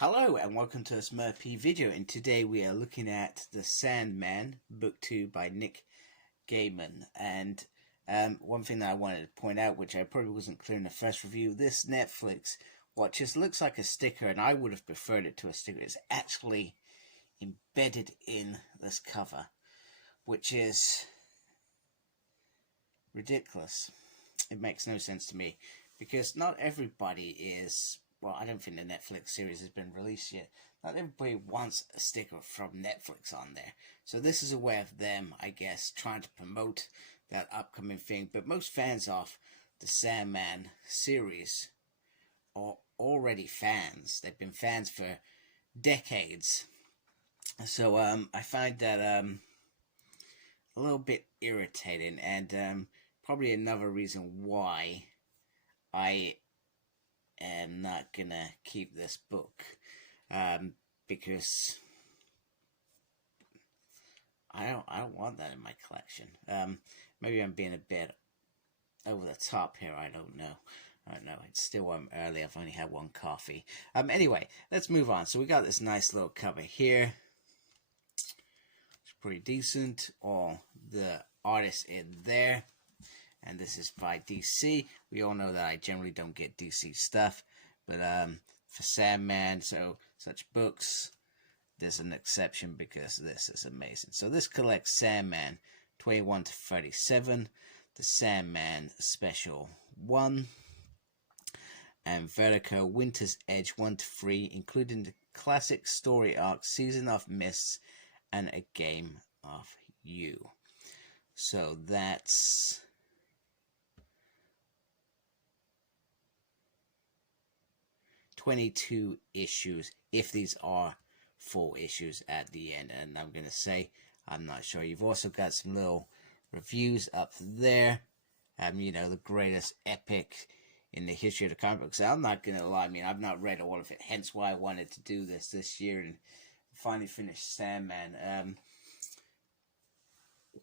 Hello and welcome to this Murphy video, and today we are looking at the Sandman Book 2 by Nick Gaiman. And one thing that I wanted to point out, which I probably wasn't clear in the first review, this Netflix, what just looks like a sticker, and I would have preferred it to a sticker, is actually embedded in this cover, which is ridiculous. It makes no sense to me, because not everybody is... Well, I don't think the Netflix series has been released yet. Not everybody wants a sticker from Netflix on there. So this is a way of them, I guess, trying to promote that upcoming thing. But most fans of the Sandman series are already fans. They've been fans for decades. So I find that a little bit irritating, and probably another reason why I am not gonna keep this book, because I don't want that in my collection. Maybe I'm being a bit over the top here. I don't know. It's still early. I've only had one coffee. Anyway, let's move on. So we got this nice little cover here. It's pretty decent. All the artists in there. And this is by DC. We all know that I generally don't get DC stuff, but for Sandman, such books, there's an exception because this is amazing. So this collects Sandman 21 to 37, the Sandman Special 1, and Vertigo Winter's Edge 1 to 3, including the classic story arc Season of Mists and A Game of You. So that's 22 issues, if these are full issues at the end. And I'm going to say, I'm not sure. You've also got some little reviews up there. You know, the greatest epic in the history of the comic books. I'm not going to lie. I mean, I've not read all of it. Hence why I wanted to do this year and finally finish Sandman.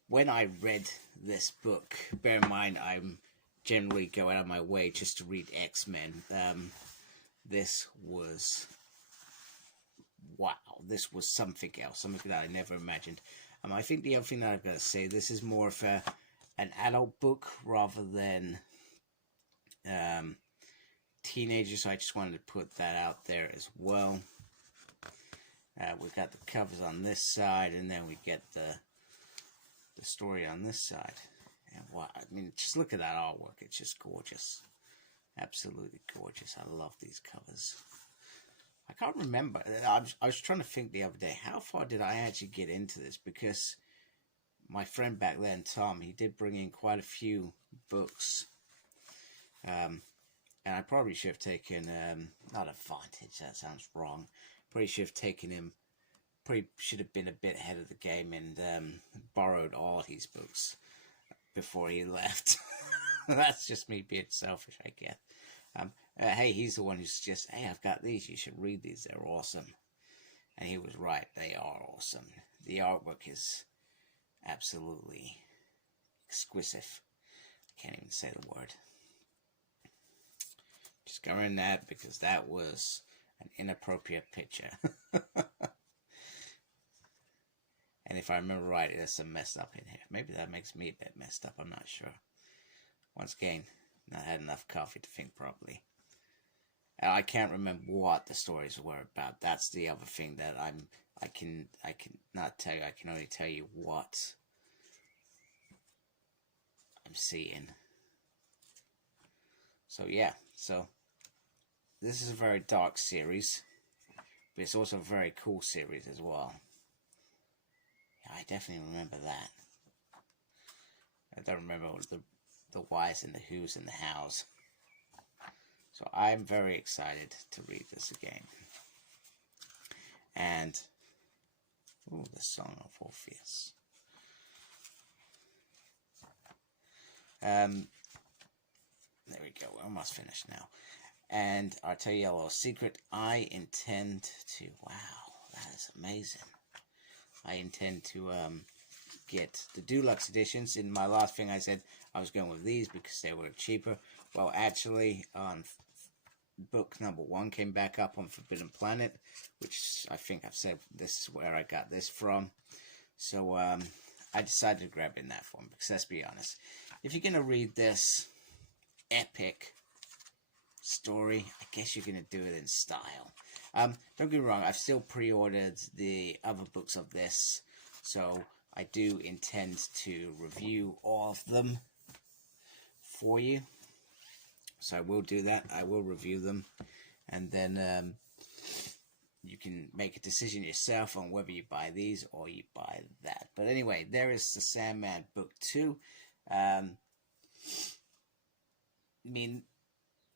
When I read this book, bear in mind, I'm generally go out of my way just to read X-Men. This was, wow, this was something else, something that I never imagined. I think the other thing that I've got to say, this is more of an adult book rather than teenagers, so I just wanted to put that out there as well. We've got the covers on this side, and then we get the story on this side. And wow, I mean, just look at that artwork, it's just gorgeous. Absolutely gorgeous. I love these covers. I can't remember. I was trying to think the other day, how far did I actually get into this? Because my friend back then, Tom, he did bring in quite a few books. And I probably should have taken, not advantage, that sounds wrong. Probably should have taken him, probably should have been a bit ahead of the game and borrowed all his books before he left. That's just me being selfish, I guess. Hey, he's the one who suggests, hey, I've got these, you should read these, they're awesome. And he was right, they are awesome. The artwork is absolutely exquisite. I can't even say the word. Just covering that because that was an inappropriate picture. And if I remember right, there's some messed up in here. Maybe that makes me a bit messed up, I'm not sure. Once again, not had enough coffee to think properly. I can't remember what the stories were about. That's the other thing that I can not tell you. I can only tell you what I'm seeing. So yeah, so this is a very dark series, but it's also a very cool series as well. Yeah, I definitely remember that. I don't remember what the whys and the whos and the hows. So I'm very excited to read this again. And, ooh, the Song of Orpheus. There we go, we're almost finished now. And I'll tell you a little secret. I intend to, wow, that is amazing. I intend to get the deluxe editions. In my last thing I said I was going with these because they were cheaper. Well, actually, on book number 1 came back up on Forbidden Planet, which I think I've said this is where I got this from. So I decided to grab in that one, because let's be honest, if you're going to read this epic story, I guess you're going to do it in style. Don't get me wrong, I've still pre-ordered the other books of this, so I do intend to review all of them for you. So I will do that. I will review them, and then you can make a decision yourself on whether you buy these or you buy that. But anyway, there is the Sandman Book 2. I mean,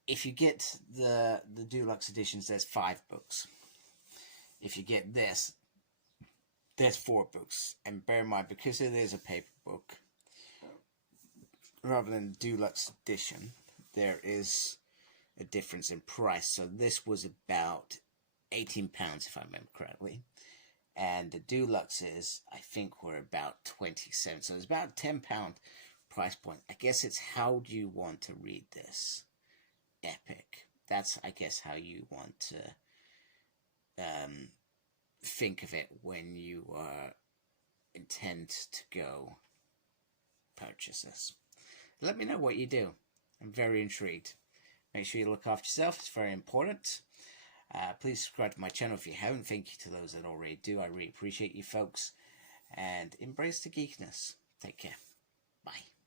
if you get the deluxe editions, there's 5 books. If you get this, there's 4 books. And bear in mind, because it is a paper book, rather than deluxe edition, there is a difference in price. So this was about £18, if I remember correctly. And the deluxes, I think, were about 27. So it's about a £10 price point. I guess it's how do you want to read this epic. That's, I guess, how you want to think of it when you intend to go purchase this. Let me know what you do. I'm very intrigued. Make sure you look after yourself. It's very important. Please subscribe to my channel if you haven't. Thank you to those that already do. I really appreciate you folks. And embrace the geekness. Take care. Bye.